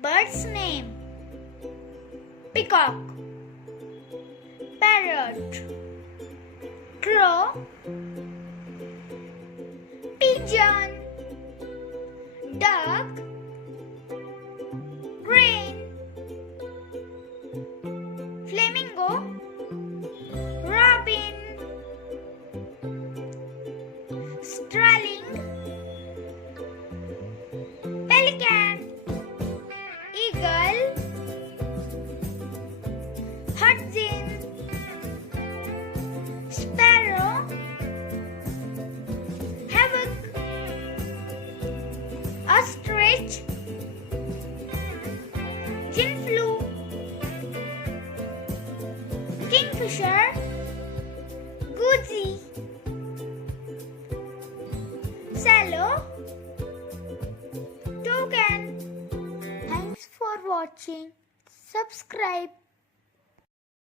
Bird's name: peacock, parrot, crow, pigeon, duck, crane, flamingo, robin, starling, pelican, eagle, hudson, sparrow, havoc, ostrich, ginflu, kingfisher, goosey, swallow, toucan. Thanks for watching. Subscribe.